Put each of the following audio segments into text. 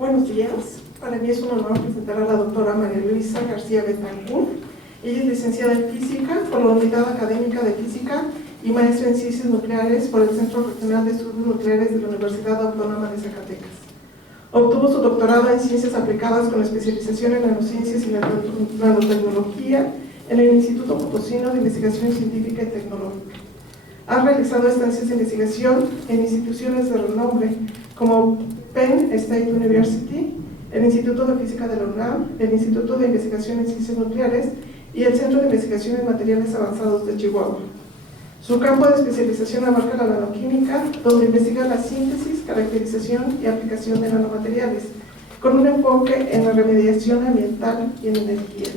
Buenos días. Para mí es un honor presentar a la doctora María Luisa García Betancourt. Ella es licenciada en Física por la Unidad Académica de Física y maestra en Ciencias Nucleares por el Centro Regional de Estudios Nucleares de la Universidad Autónoma de Zacatecas. Obtuvo su doctorado en Ciencias Aplicadas con especialización en Nanociencias y Nanotecnología en el Instituto Potosino de Investigación Científica y Tecnológica. Ha realizado estancias de investigación en instituciones de renombre como Penn State University, el Instituto de Física de la UNAM, el Instituto de Investigación en Ciencias Nucleares y el Centro de Investigación en Materiales Avanzados de Chihuahua. Su campo de especialización abarca la nanoquímica, donde investiga la síntesis, caracterización y aplicación de nanomateriales, con un enfoque en la remediación ambiental y en energía.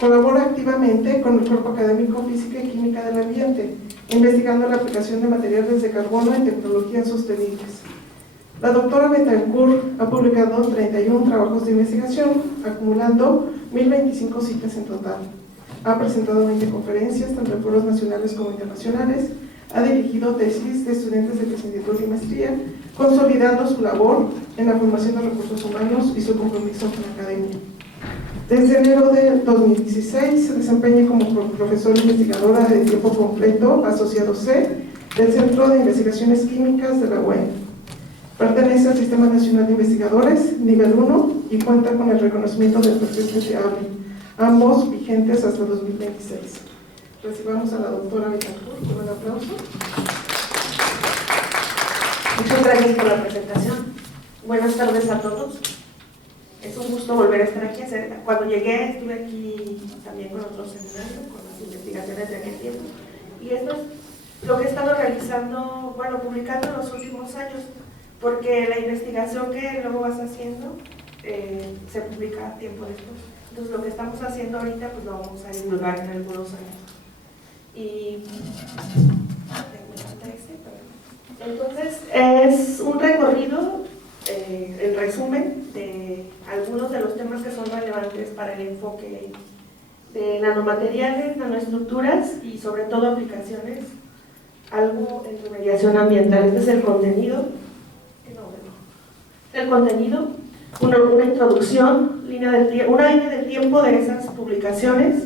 Colabora activamente con el Cuerpo Académico Física y Química del Ambiente, investigando la aplicación de materiales de carbono en tecnologías sostenibles. La doctora Betancourt ha publicado 31 trabajos de investigación, acumulando 1025 citas en total. Ha presentado 20 conferencias, tanto en foros nacionales como internacionales. Ha dirigido tesis de estudiantes de licenciatura y maestría, consolidando su labor en la formación de recursos humanos y su compromiso con la academia. Desde enero de 2016 se desempeña como profesora investigadora de tiempo completo asociado C del Centro de Investigaciones Químicas de la UEM. Pertenece al Sistema Nacional de Investigadores, nivel 1, y cuenta con el reconocimiento del perfil deseable, ambos vigentes hasta 2026. Recibamos a la doctora Betancourt con un aplauso. Muchas gracias por la presentación. Buenas tardes a todos. Es un gusto volver a estar aquí. Cuando llegué estuve aquí también con otros seminarios, con las investigaciones de aquel tiempo. Y esto es lo que he estado realizando, bueno, publicando en los últimos años, porque la investigación que luego vas haciendo se publica tiempo después. Entonces lo que estamos haciendo ahorita pues lo vamos a divulgar en algunos años. Y entonces es un recorrido, en resumen, de algunos de los temas que son relevantes para el enfoque de nanomateriales, nanoestructuras y sobre todo aplicaciones, algo en remediación ambiental. Este es el contenido. Una introducción, una línea del tiempo de esas publicaciones,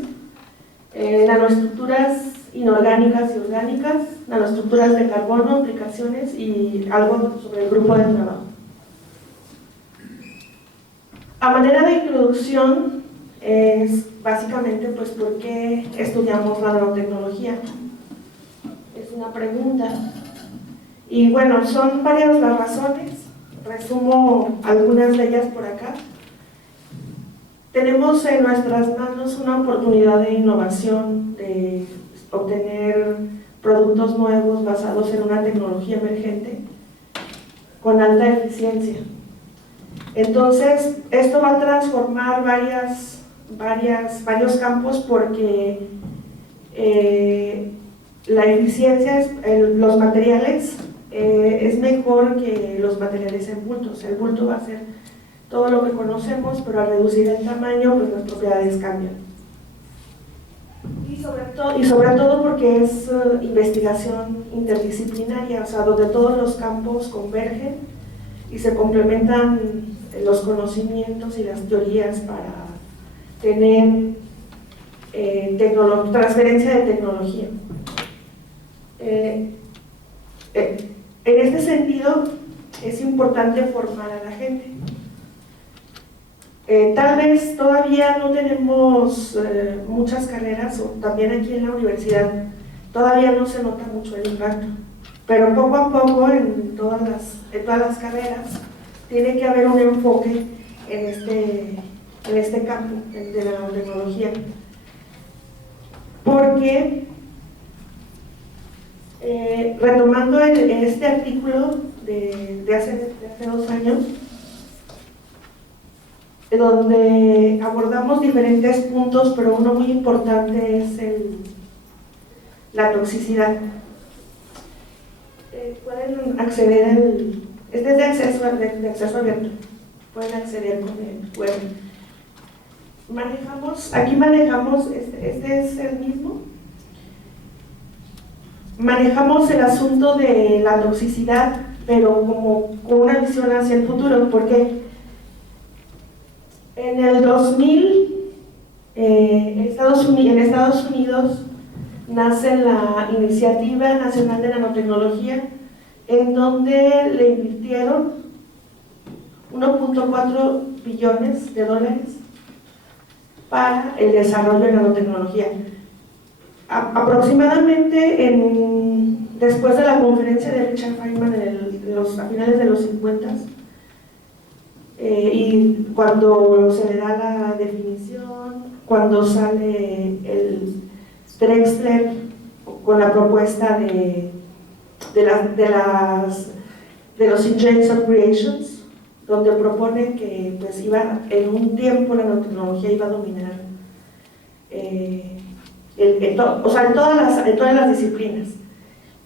nanoestructuras inorgánicas y orgánicas, nanoestructuras de carbono, aplicaciones y algo sobre el grupo de trabajo. A manera de introducción es básicamente pues ¿por qué estudiamos la nanotecnología? Es una pregunta y bueno, son varias las razones. Resumo algunas de ellas por acá. Tenemos en nuestras manos una oportunidad de innovación, de obtener productos nuevos basados en una tecnología emergente con alta eficiencia. Entonces, esto va a transformar varios campos porque la eficiencia, los materiales, es mejor que los materiales en bultos. El bulto va a ser todo lo que conocemos, pero al reducir el tamaño, pues las propiedades cambian. Y sobre todo porque es investigación interdisciplinaria, o sea, donde todos los campos convergen y se complementan los conocimientos y las teorías para tener transferencia de tecnología. En este sentido, es importante formar a la gente. Tal vez todavía no tenemos muchas carreras, o también aquí en la universidad todavía no se nota mucho el impacto, pero poco a poco en todas las carreras tiene que haber un enfoque en este campo de la nanotecnología, porque retomando este artículo de hace 2 años, donde abordamos diferentes puntos, pero uno muy importante es la toxicidad. Pueden acceder, este es de acceso abierto, pueden acceder con el web. Aquí manejamos, este es el mismo. Manejamos el asunto de la toxicidad, pero como con una visión hacia el futuro, porque En el 2000, en Estados Unidos nace la Iniciativa Nacional de Nanotecnología, en donde le invirtieron 1.4 billones de dólares para el desarrollo de nanotecnología. Aproximadamente después de la conferencia de Richard Feynman a finales de los 50, y cuando se le da la definición, cuando sale el Drexler con la propuesta de los Engines of Creations, donde propone que pues, en un tiempo la nanotecnología iba a dominar en todas las disciplinas,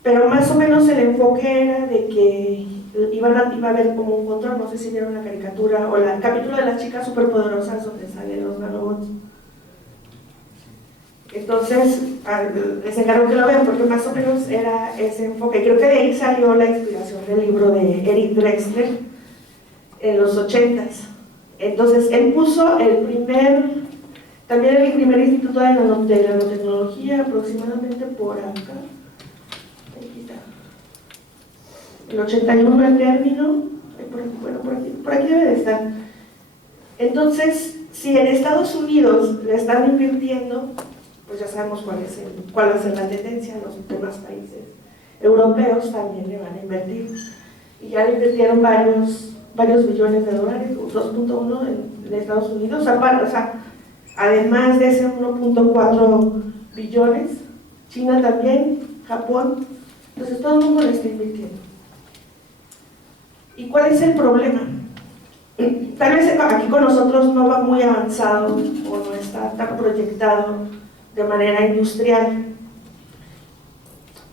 pero más o menos el enfoque era de que iba a haber como un control. No sé si vieron la caricatura o el capítulo de las chicas superpoderosas donde salen los nanobots. Entonces, les encargo que lo vean porque más o menos era ese enfoque. Creo que de ahí salió la inspiración del libro de Eric Drexler en los 80s. Entonces, él puso también el primer instituto de nanotecnología aproximadamente por acá. El 81 el término, por aquí debe de estar. Entonces, si en Estados Unidos le están invirtiendo, pues ya sabemos cuál va a ser la tendencia. Los demás países europeos también le van a invertir. Y ya le invirtieron varios billones de dólares, 2.1 en Estados Unidos. Además de ese 1.4 billones, China también, Japón. Entonces todo el mundo le está invirtiendo. ¿Y cuál es el problema? Tal vez aquí con nosotros no va muy avanzado o no está tan proyectado de manera industrial,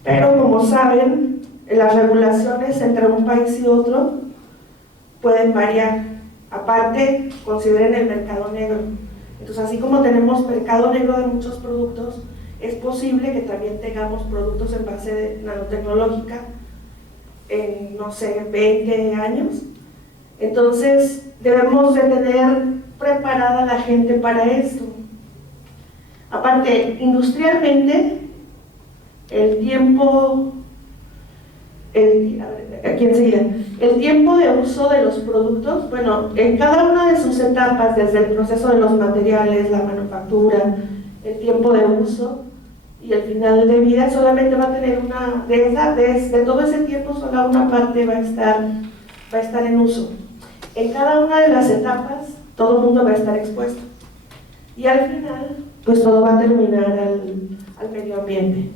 pero como saben, las regulaciones entre un país y otro pueden variar. Aparte, consideren el mercado negro. Entonces, así como tenemos mercado negro de muchos productos, es posible que también tengamos productos en base nanotecnológica en, no sé, 20 años. Entonces, debemos de tener preparada a la gente para esto. Aparte, industrialmente, el tiempo de uso de los productos, bueno, en cada una de sus etapas, desde el proceso de los materiales, la manufactura, el tiempo de uso y el final de vida, solamente va a tener de todo ese tiempo, solo una parte va a estar en uso. En cada una de las etapas, todo el mundo va a estar expuesto. Y al final, pues todo va a terminar al medio ambiente.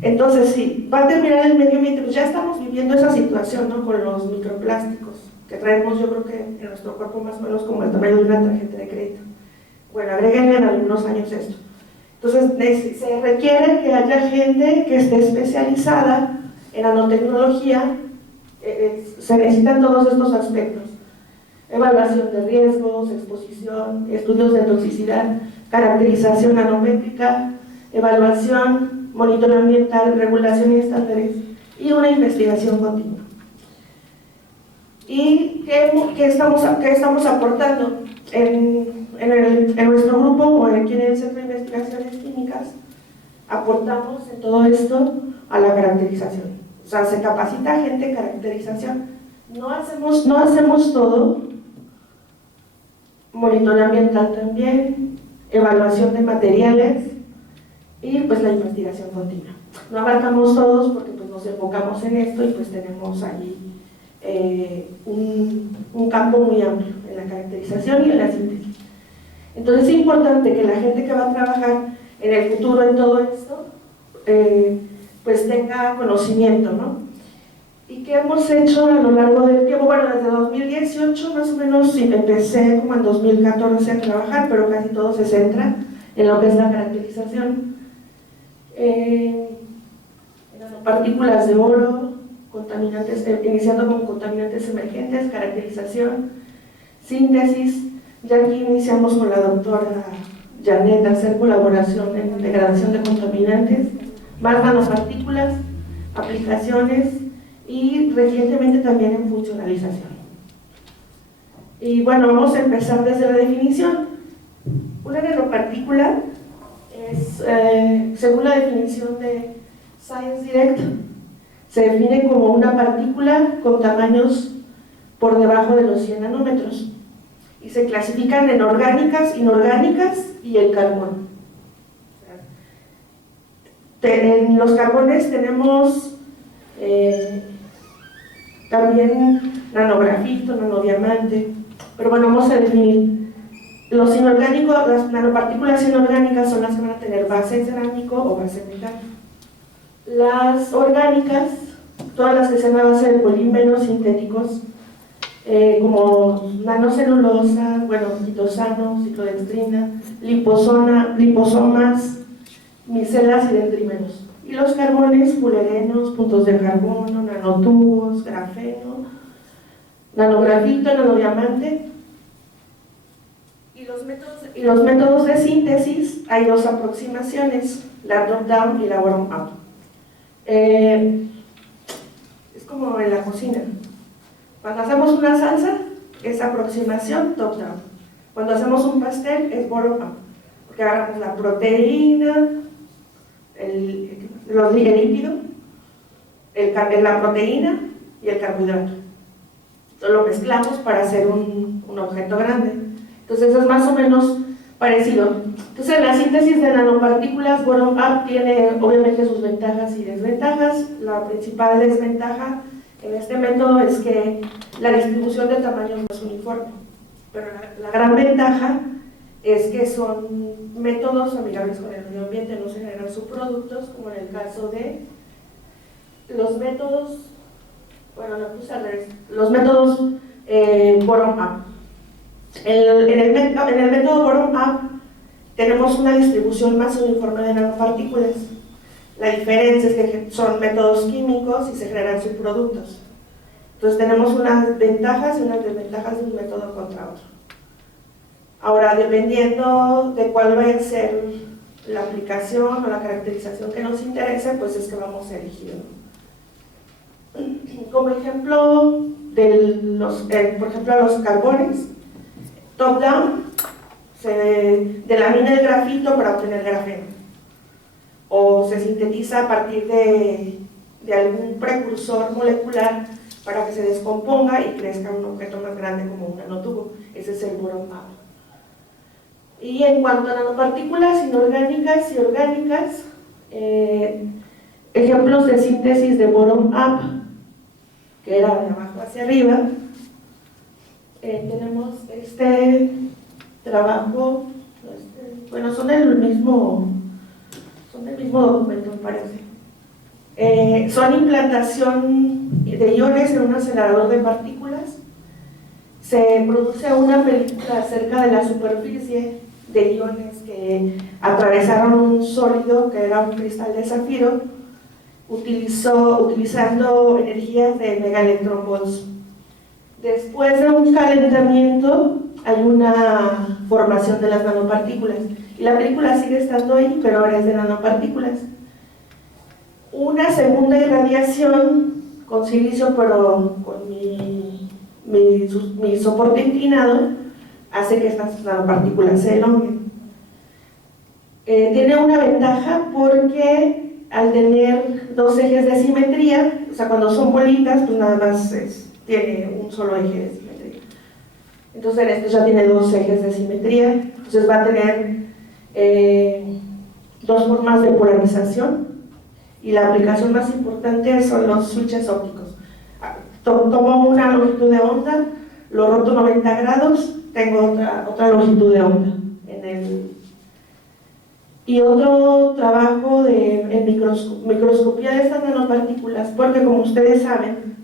Entonces, sí, va a terminar el medio ambiente, pues ya estamos viviendo esa situación, ¿no? Con los microplásticos, que traemos, yo creo que en nuestro cuerpo más o menos como el tamaño de una tarjeta de crédito. Bueno, agréguenle en algunos años esto. Entonces, se requiere que haya gente que esté especializada en nanotecnología. Se necesitan todos estos aspectos: evaluación de riesgos, exposición, estudios de toxicidad, caracterización nanométrica, evaluación, monitoreo ambiental, regulación y estándares, y una investigación continua. ¿Y qué estamos aportando? En nuestro grupo o aquí en el Centro de Investigaciones Químicas, aportamos en todo esto a la caracterización. O sea, se capacita gente en caracterización. No hacemos todo. Monitoreo ambiental también, evaluación de materiales y pues la investigación continua. No abarcamos todos porque pues nos enfocamos en esto y pues tenemos allí un campo muy amplio en la caracterización y en la síntesis. Entonces es importante que la gente que va a trabajar en el futuro en todo esto pues tenga conocimiento, ¿no? ¿Y qué hemos hecho a lo largo del tiempo? Bueno, desde 2018 más o menos, sí, empecé como en 2014 a trabajar, pero casi todo se centra en lo que es la caracterización. Partículas de oro, contaminantes, iniciando con contaminantes emergentes, caracterización, síntesis. Ya aquí iniciamos con la doctora Janet a hacer colaboración en degradación de contaminantes, más nanopartículas, aplicaciones y recientemente también en funcionalización. Y bueno, vamos a empezar desde la definición. Una nanopartícula es, según la definición de Science Direct, se define como una partícula con tamaños por debajo de los 100 nanómetros y se clasifican en orgánicas, inorgánicas y el carbón. En los carbones tenemos también nanografito, nanodiamante, pero bueno, vamos a definir. Los inorgánicos, las nanopartículas inorgánicas son las que van a tener base en cerámico o base en metal. Las orgánicas, todas las que sean a base de polímeros sintéticos, como nanocelulosa, bueno, quitosano, ciclodextrina, liposomas, micelas y dendrímeros. Y los carbones, fullerenos, puntos de carbono, nanotubos, grafeno, nanografito, nanodiamante. Y los métodos de síntesis, hay dos aproximaciones, la top-down y la bottom-up. Es como en la cocina. Cuando hacemos una salsa, es aproximación top-down. Cuando hacemos un pastel, es bottom-up. Porque agarramos la proteína, el lípido, la proteína y el carbohidrato. Entonces lo mezclamos para hacer un objeto grande. Entonces es más o menos parecido. Entonces la síntesis de nanopartículas bottom-up tiene obviamente sus ventajas y desventajas. La principal desventaja en este método es que la distribución de tamaños no es uniforme, pero la gran ventaja es que son métodos amigables con el medio ambiente, no se generan subproductos, como en el caso de los métodos, bueno, lo puse al revés, los métodos bottom-up. En el método bottom-up tenemos una distribución más uniforme de nanopartículas. La diferencia es que son métodos químicos y se generan subproductos. Entonces tenemos unas ventajas y unas desventajas de un método contra otro. Ahora, dependiendo de cuál vaya a ser la aplicación o la caracterización que nos interese, pues es que vamos a elegir. Como ejemplo, por ejemplo, los carbones, top-down, se delamina el grafito para obtener grafeno, o se sintetiza a partir de algún precursor molecular para que se descomponga y crezca un objeto más grande como un nanotubo. Ese es el bottom-up. Y en cuanto a nanopartículas inorgánicas y orgánicas, ejemplos de síntesis de bottom-up, que era de abajo hacia arriba, tenemos este trabajo, bueno, son del mismo documento, me parece. Son implantación de iones en un acelerador de partículas. Se produce una película cerca de la superficie de iones que atravesaron un sólido que era un cristal de zafiro, utilizando energías de megaelectronvolts. Después de un calentamiento hay una formación de las nanopartículas y la película sigue estando ahí, pero ahora es de nanopartículas. Una segunda irradiación con silicio, pero con mi soporte inclinado, hace que estas nanopartículas se elonguen. Tiene una ventaja porque al tener dos ejes de simetría, o sea, cuando son bolitas, pues nada más tiene un solo eje de simetría. Entonces este ya tiene dos ejes de simetría, entonces va a tener dos formas de polarización, y la aplicación más importante son los switches ópticos. Tomo una longitud de onda, lo roto 90 grados, tengo otra longitud de onda. Y otro trabajo en microscopía de estas nanopartículas, porque como ustedes saben,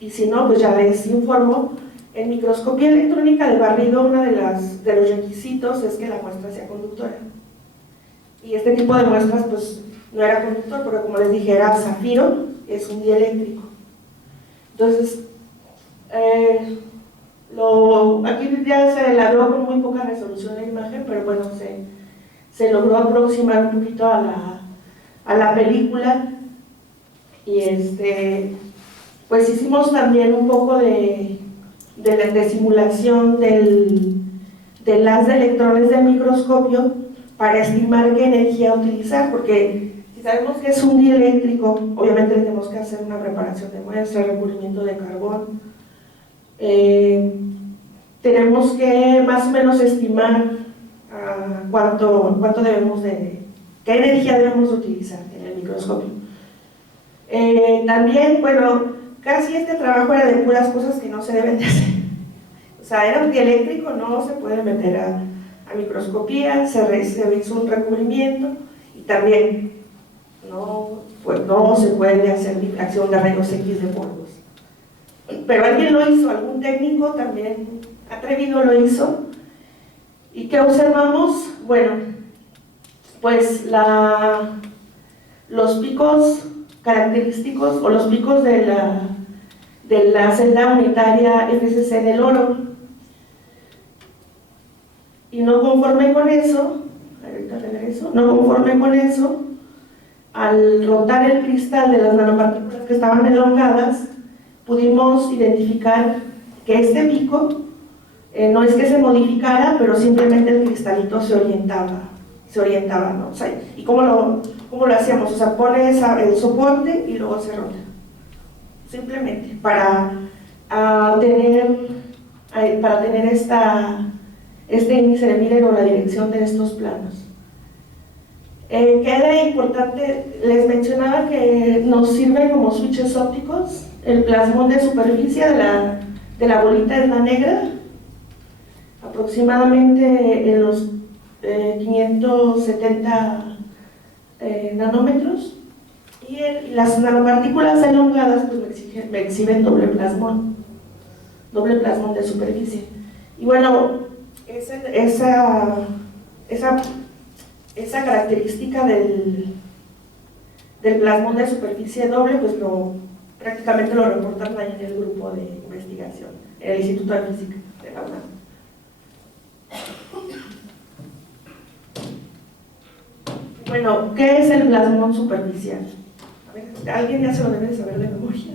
y si no, pues ya les informo, en microscopía electrónica de barrido uno de los requisitos es que la muestra sea conductora. Y este tipo de muestras pues no era conductor, porque como les dije era zafiro, es un dieléctrico. Entonces, aquí ya se elaboró con muy poca resolución la imagen, pero bueno, se logró aproximar un poquito a la película. Y pues hicimos también un poco de de simulación del haz de electrones del microscopio para estimar qué energía utilizar, porque si sabemos que es un dieléctrico, obviamente tenemos que hacer una preparación de muestra, recubrimiento de carbón. Tenemos que más o menos estimar cuánto debemos qué energía debemos utilizar en el microscopio. También, bueno, casi este trabajo era de puras cosas que no se deben de hacer. O sea, era un dieléctrico, no se puede meter a microscopía, se hizo un recubrimiento y también no se puede hacer acción de rayos X de polvos. Pero alguien lo hizo, algún técnico también atrevido lo hizo. ¿Y qué observamos? Bueno, pues los picos característicos o los picos de la celda unitaria FCC del oro. Y no conforme con eso, al rotar el cristal de las nanopartículas que estaban elongadas, pudimos identificar que este pico no es que se modificara, pero simplemente el cristalito se orientaba, ¿no? O sea, ¿y cómo lo hacíamos? O sea, pones el soporte y luego se rota. Simplemente para tener este índice de Miller o la dirección de estos planos. Queda importante, les mencionaba que nos sirve como switches ópticos. El plasmón de superficie de la bolita es la negra, aproximadamente en los 570 nanómetros, y las nanopartículas elongadas pues me exhiben doble plasmón de superficie. Y bueno, esa característica del plasmón de superficie doble, pues prácticamente lo reportan ahí en el grupo de investigación, en el Instituto de Física de la UNAM. Bueno, ¿qué es el plasmón superficial? A ver, alguien ya se lo debe saber de memoria.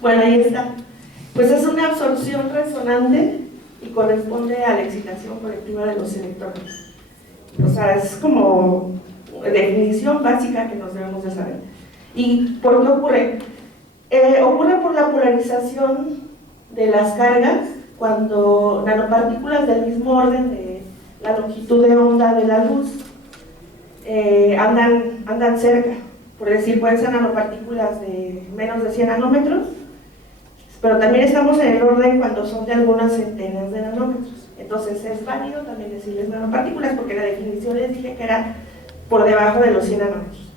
Bueno, ahí está. Pues es una absorción resonante y corresponde a la excitación colectiva de los electrones. O sea, es como definición básica que nos debemos de saber. ¿Y por qué ocurre? Ocurre por la polarización de las cargas cuando nanopartículas del mismo orden de la longitud de onda de la luz andan cerca. Por decir, pueden ser nanopartículas de menos de 100 nanómetros, pero también estamos en el orden cuando son de algunas centenas de nanómetros. Entonces es válido también decirles nanopartículas, porque la definición les dije que era por debajo de los 100 nanómetros.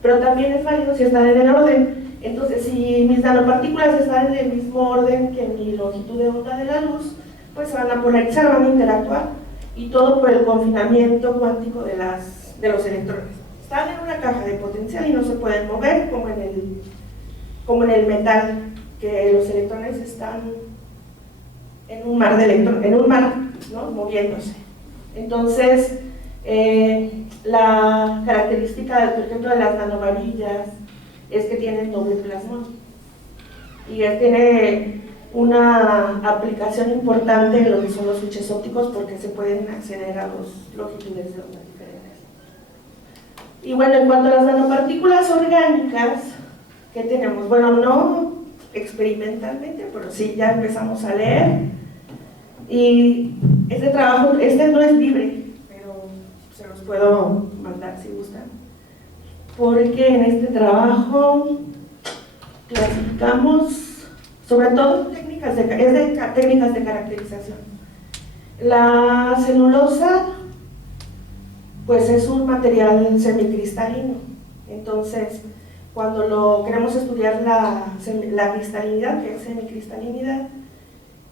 Pero también es válido si están en el orden. Entonces, si mis nanopartículas están en el mismo orden que mi longitud de onda de la luz, pues se van a polarizar, van a interactuar, y todo por el confinamiento cuántico de los electrones. Están en una caja de potencial y no se pueden mover, como en el metal, que los electrones están en un mar de electrones, ¿no? Moviéndose. Entonces, la característica, por ejemplo, de las nanovarillas es que tienen doble plasmón, y tiene una aplicación importante en lo que son los switches ópticos, porque se pueden acceder a dos longitudes de onda diferentes. Y bueno, en cuanto a las nanopartículas orgánicas, ¿qué tenemos? Bueno, no experimentalmente, pero sí ya empezamos a leer, y este trabajo, no es libre, pero se los puedo mandar si gustan, porque en este trabajo clasificamos sobre todo técnicas de caracterización. La celulosa pues es un material semicristalino, entonces cuando queremos estudiar la cristalinidad, que es semicristalinidad,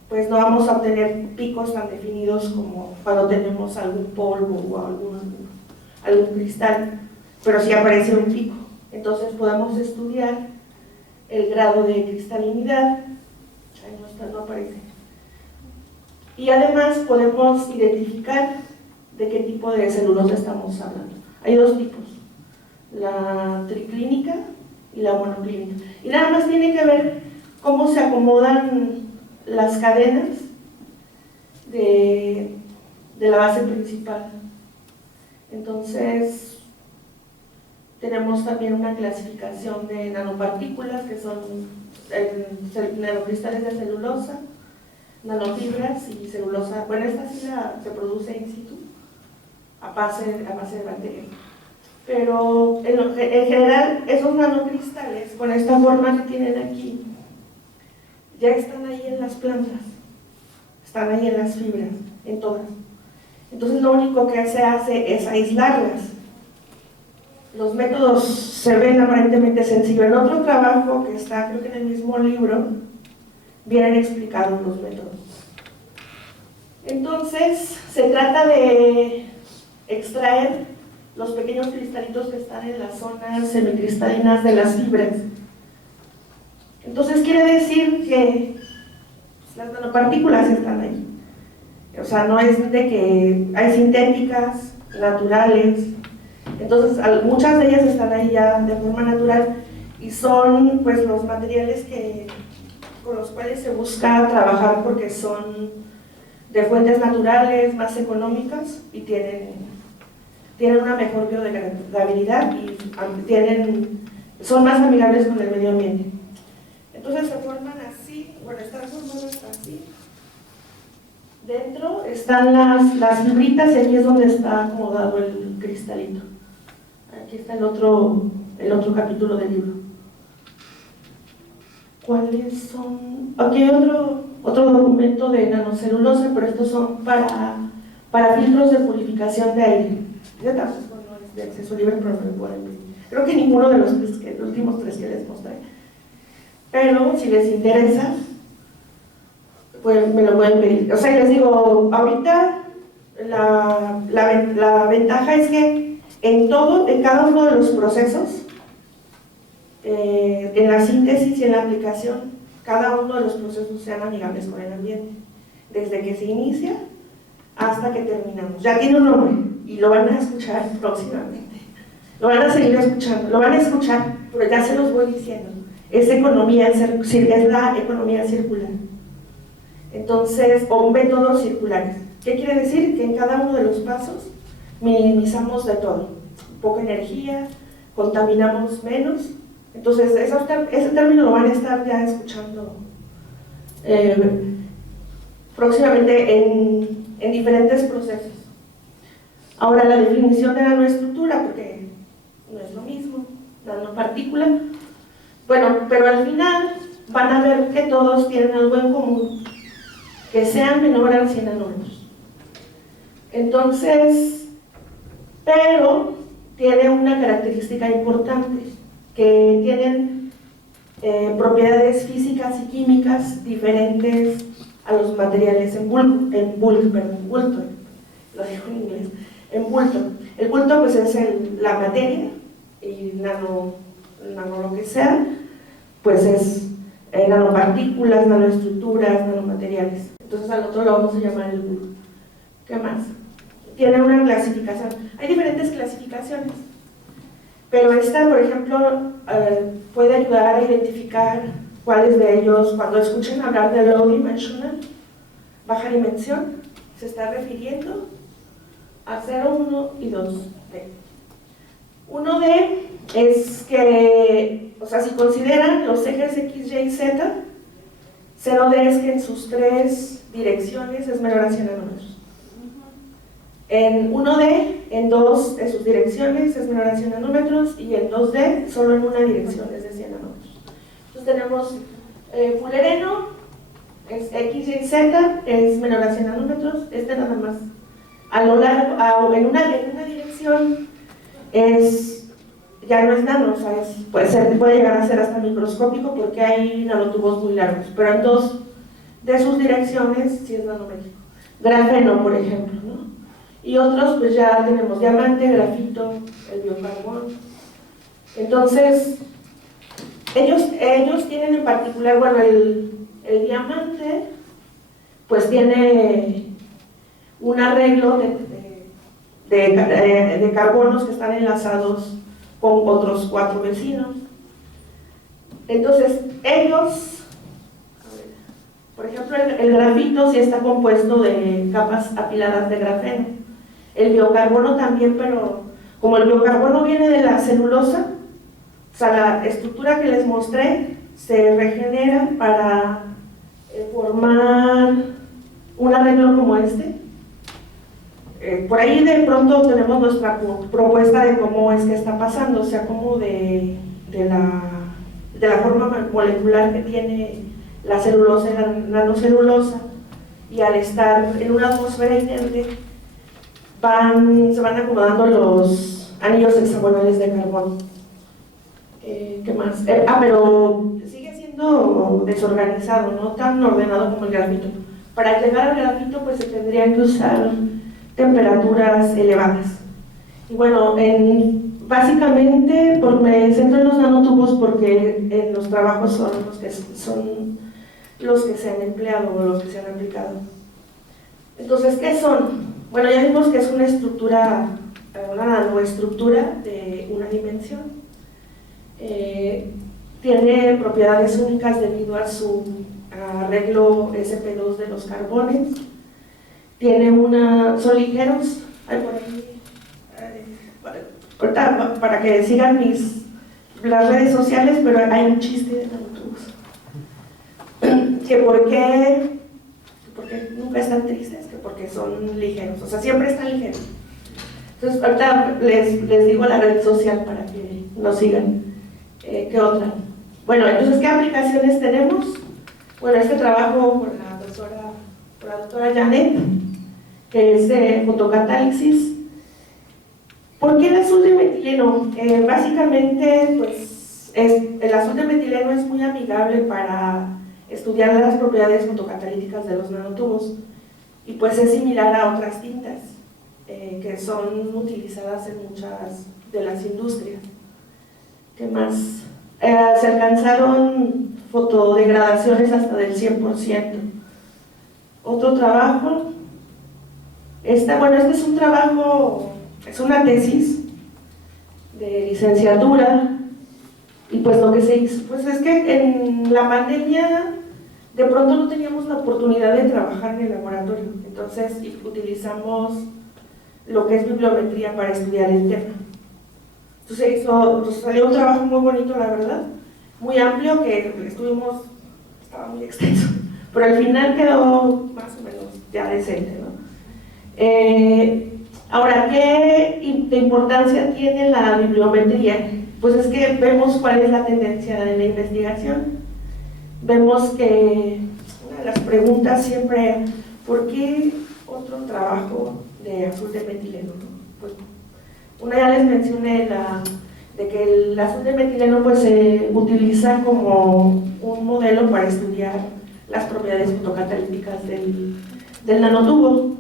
pues no vamos a obtener picos tan definidos como cuando tenemos algún polvo o algún cristal, pero sí aparece un pico. Entonces podemos estudiar el grado de cristalinidad. Ahí no aparece. Y además podemos identificar de qué tipo de celulosa estamos hablando. Hay dos tipos, la triclínica y la monoclínica. Y nada más tiene que ver cómo se acomodan las cadenas de la base principal. Entonces, tenemos también una clasificación de nanopartículas, que son nanocristales de celulosa, nanofibras y celulosa. Bueno, esta sí se produce in situ, a base de bacterias. Pero en general, esos nanocristales, con esta forma que tienen aquí, ya están ahí en las plantas, están ahí en las fibras, en todas. Entonces lo único que se hace es aislarlas. Los métodos se ven aparentemente sencillos. En otro trabajo que está, creo que en el mismo libro, vienen explicados los métodos. Entonces, se trata de extraer los pequeños cristalitos que están en las zonas semicristalinas de las fibras. Entonces, quiere decir que las nanopartículas están ahí. O sea, no es de que hay sintéticas, naturales. Entonces, muchas de ellas están ahí ya de forma natural y son pues los materiales con los cuales se busca trabajar porque son de fuentes naturales, más económicas y tienen una mejor biodegradabilidad y son más amigables con el medio ambiente. Entonces se forman así, bueno, están formadas así. Dentro están las fibritas y aquí es donde está acomodado el cristalito. Aquí está el otro capítulo del libro. ¿Cuáles son? Aquí hay otro documento de nanocelulosa, pero estos son para filtros de purificación de aire. Ya tampoco no es de acceso libre, pero no me pueden ver. Creo que ninguno de los últimos tres que les mostré. Pero si les interesa, pues me lo pueden pedir. O sea, les digo, ahorita la ventaja es que en cada uno de los procesos, en la síntesis y en la aplicación, cada uno de los procesos sean amigables con el ambiente, desde que se inicia hasta que terminamos. Ya tiene un nombre y lo van a escuchar próximamente. Lo van a seguir escuchando, lo van a escuchar, pero ya se los voy diciendo. Es la economía circular. Entonces, o métodos circulares. ¿Qué quiere decir? Que en cada uno de los pasos minimizamos de todo. Poca energía, contaminamos menos. Entonces, ese término lo van a estar ya escuchando próximamente en diferentes procesos. Ahora, la definición de nanoestructura, porque no es lo mismo, nanopartícula. Bueno, pero al final van a ver que todos tienen algo en común, que sean menor a 100 nanómetros. Entonces, pero tiene una característica importante, que tienen propiedades físicas y químicas diferentes a los materiales en bulto, lo digo en inglés, en bulto. El bulto pues es la materia y nano lo que sea, pues es nanopartículas, nanoestructuras, nanomateriales. Entonces al otro lo vamos a llamar el bulto. ¿Qué más? Tiene una clasificación. Hay diferentes clasificaciones, pero esta, por ejemplo, puede ayudar a identificar cuáles de ellos, cuando escuchen hablar de low dimensional, baja dimensión, se está refiriendo a 0, 1 y 2D. 1D es que, o sea, si consideran los ejes X, Y y Z, 0D es que en sus 3 direcciones es menor a 100 nanómetros. En 1D, en 2 de sus direcciones es menor a 100 nanómetros y en 2D solo en una dirección es de 100 nanómetros. Entonces tenemos fullereno, es X, Y, Z, es menor a 100 nanómetros, este nada más. A lo largo, en una dirección ya no es nano, o sea, puede llegar a ser hasta microscópico porque hay nanotubos muy largos, pero en 2 de sus direcciones sí es nanométrico. Grafeno, por ejemplo, ¿no? Y otros, pues ya tenemos diamante, grafito, el biocarbón. Entonces, ellos tienen en particular, bueno, el diamante, pues tiene un arreglo de carbonos que están enlazados con otros 4 vecinos. Entonces, ellos Por ejemplo, el grafito sí está compuesto de capas apiladas de grafeno. El biocarbono también, pero como el biocarbono viene de la celulosa, o sea, la estructura que les mostré se regenera para formar un arreglo como este. Por ahí de pronto tenemos nuestra propuesta de cómo es que está pasando, o sea, como de la forma molecular que tiene la celulosa y la nanocelulosa, y al estar en una atmósfera inerte se van acomodando los anillos hexagonales de carbono. ¿Qué más? Pero sigue siendo desorganizado, no tan ordenado como el grafito. Para llegar al grafito pues se tendrían que usar temperaturas elevadas. Y bueno, básicamente me centro en los nanotubos porque en los trabajos son los que se han empleado o los que se han aplicado. Entonces, ¿qué son? Bueno, ya vimos que es una nanoestructura de una dimensión. Tiene propiedades únicas debido a su arreglo sp2 de los carbones. Son ligeros. Ahorita para que sigan las redes sociales, pero hay un chiste de nanotubos. Que porque nunca están tristes, que porque son ligeros, o sea, siempre están ligeros. Entonces, ahorita les digo la red social para que nos sigan. ¿Qué otra? Bueno, entonces, ¿qué aplicaciones tenemos? Bueno, este trabajo por la doctora Janet, que es de fotocatálisis. ¿Por qué el azul de metileno? Básicamente, pues, el azul de metileno es muy amigable para estudiar las propiedades fotocatalíticas de los nanotubos, y pues es similar a otras tintas que son utilizadas en muchas de las industrias. ¿Qué más? Se alcanzaron fotodegradaciones hasta del 100%. Otro trabajo, este es un trabajo, es una tesis de licenciatura, y pues lo que se hizo, pues es que en la pandemia de pronto no teníamos la oportunidad de trabajar en el laboratorio, entonces utilizamos lo que es bibliometría para estudiar el tema. Entonces salió un trabajo muy bonito, la verdad, muy amplio, que estaba muy extenso, pero al final quedó más o menos ya decente, ¿no? Ahora, ¿qué de importancia tiene la bibliometría? Pues es que vemos cuál es la tendencia de la investigación. Vemos que una de las preguntas siempre era, ¿por qué otro trabajo de azul de metileno? Pues, una ya les mencioné de que el azul de metileno pues, se utiliza como un modelo para estudiar las propiedades fotocatalíticas del nanotubo.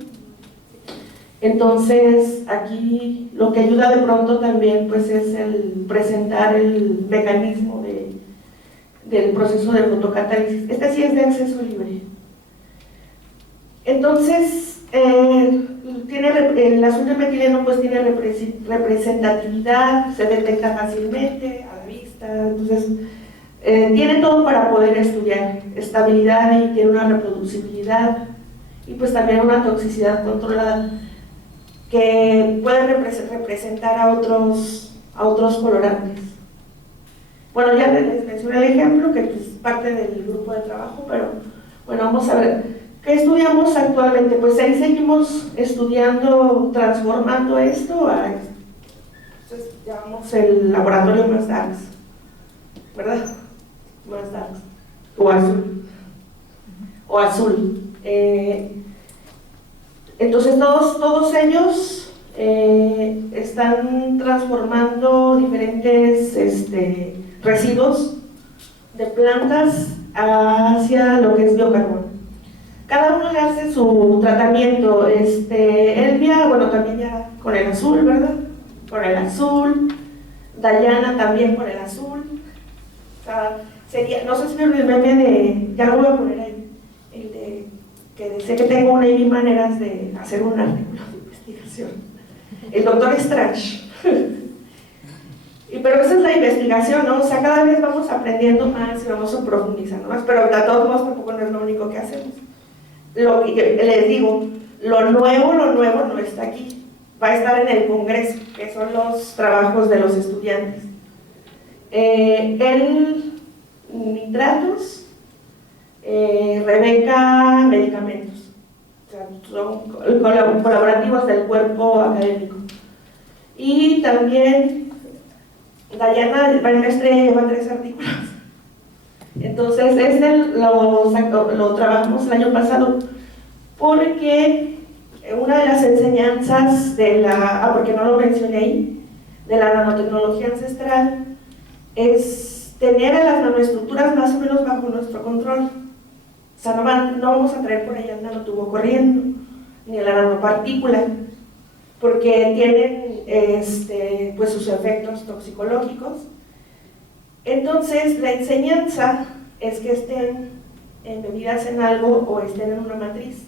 Entonces, aquí lo que ayuda de pronto también pues, es el presentar el mecanismo del proceso de fotocatálisis. Este sí es de acceso libre. Entonces, el azul de metileno pues, tiene representatividad, se detecta fácilmente a la vista, entonces tiene todo para poder estudiar, estabilidad, y tiene una reproducibilidad y pues también una toxicidad controlada que puede representar a otros colorantes. Bueno, ya les mencioné el ejemplo, que es parte del grupo de trabajo, pero bueno, vamos a ver, ¿qué estudiamos actualmente? Pues ahí seguimos estudiando, transformando esto a esto. Entonces llamamos el laboratorio más darks, ¿verdad? Más darks, o azul. Entonces todos ellos están transformando diferentes residuos de plantas hacia lo que es biocarbono. Cada uno le hace su tratamiento. Elvia, bueno, también ya con el azul, ¿verdad? Con el azul. Dayana también con el azul. O sea, no sé si me olvidé el meme ya lo voy a poner ahí, que decía que tengo 1.000 maneras de hacer un artículo de investigación. El doctor Strange. Pero esa es la investigación, ¿no? O sea, cada vez vamos aprendiendo más y vamos profundizando más, pero de todos modos tampoco no es lo único que hacemos. Lo que les digo, lo nuevo no está aquí, va a estar en el Congreso, que son los trabajos de los estudiantes. El nitratos, Rebeca medicamentos, o sea, son colaborativos del cuerpo académico. Y también Dayana, el maestre, lleva 3 artículos. Entonces, lo trabajamos el año pasado porque una de las enseñanzas de porque no lo mencioné ahí, de la nanotecnología ancestral, es tener a las nanoestructuras más o menos bajo nuestro control. O sea, no vamos a traer por allá el nanotubo corriendo, ni la nanopartícula, porque tienen pues sus efectos toxicológicos. Entonces, la enseñanza es que estén embebidas en algo o estén en una matriz.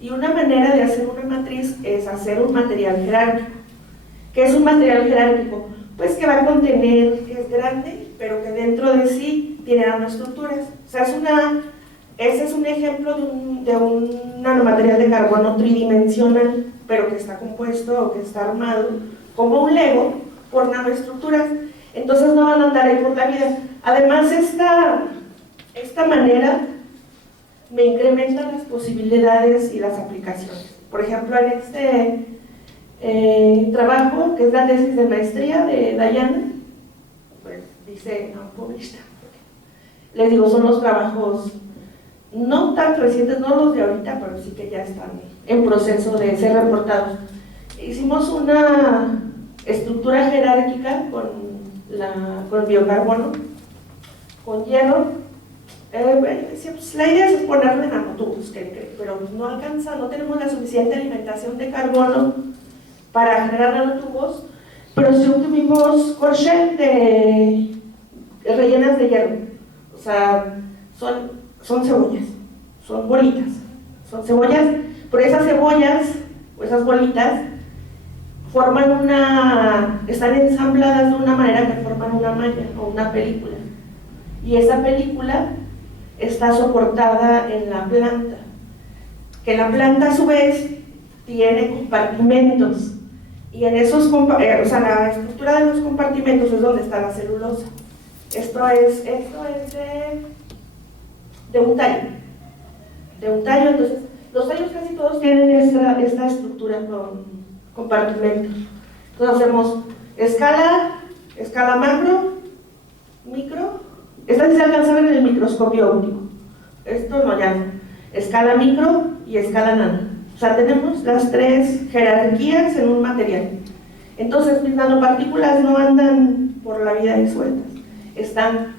Y una manera de hacer una matriz es hacer un material jerárquico. ¿Qué es un material jerárquico? Pues que va a contener, que es grande, pero que dentro de sí tiene nanoestructuras. O sea, ese es un ejemplo de un nanomaterial de carbono tridimensional, pero que está compuesto o que está armado como un Lego por nanoestructuras. Entonces no van a andar ahí por la vida. Además, esta manera me incrementa las posibilidades y las aplicaciones. Por ejemplo, en este trabajo, que es la tesis de maestría de Dayana, pues dice unpublished. Les digo, son los trabajos no tan recientes, no los de ahorita, pero sí que ya están en proceso de ser reportados. Hicimos una estructura jerárquica con biocarbono, con hierro. Pues la idea es ponerle nanotubos, pero no alcanza, no tenemos la suficiente alimentación de carbono para generar nanotubos, pero sí obtuvimos corchel rellenas de hierro. O sea, son cebollas, son bolitas, son cebollas, pero esas cebollas o esas bolitas están ensambladas de una manera que forman una malla o una película, y esa película está soportada en la planta, que la planta a su vez tiene compartimentos, y en esos la estructura de los compartimentos es donde está la celulosa. Esto es de un tallo, entonces los tallos casi todos tienen esta estructura con compartimentos. Entonces hacemos escala macro, micro. Esta sí se alcanza a ver en el microscopio óptico. Esto no, ya no. Escala micro y escala nano. O sea, tenemos las 3 jerarquías en un material. Entonces, mis nanopartículas no andan por la vida de sueltas. Están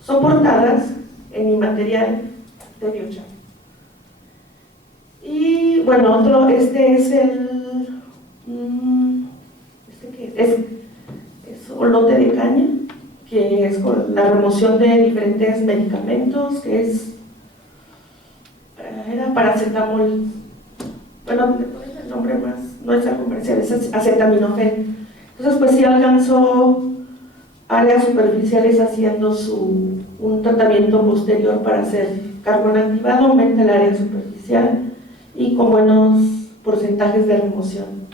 soportadas en mi material de biochar. Y bueno, este es ¿qué es? Es olote de caña, que es con la remoción de diferentes medicamentos, que era paracetamol. Bueno, le ponen el nombre más, no es algo comercial, es acetaminofén. Entonces, pues sí alcanzó áreas superficiales haciendo un tratamiento posterior para hacer carbón activado, aumenta el área superficial y con buenos porcentajes de remoción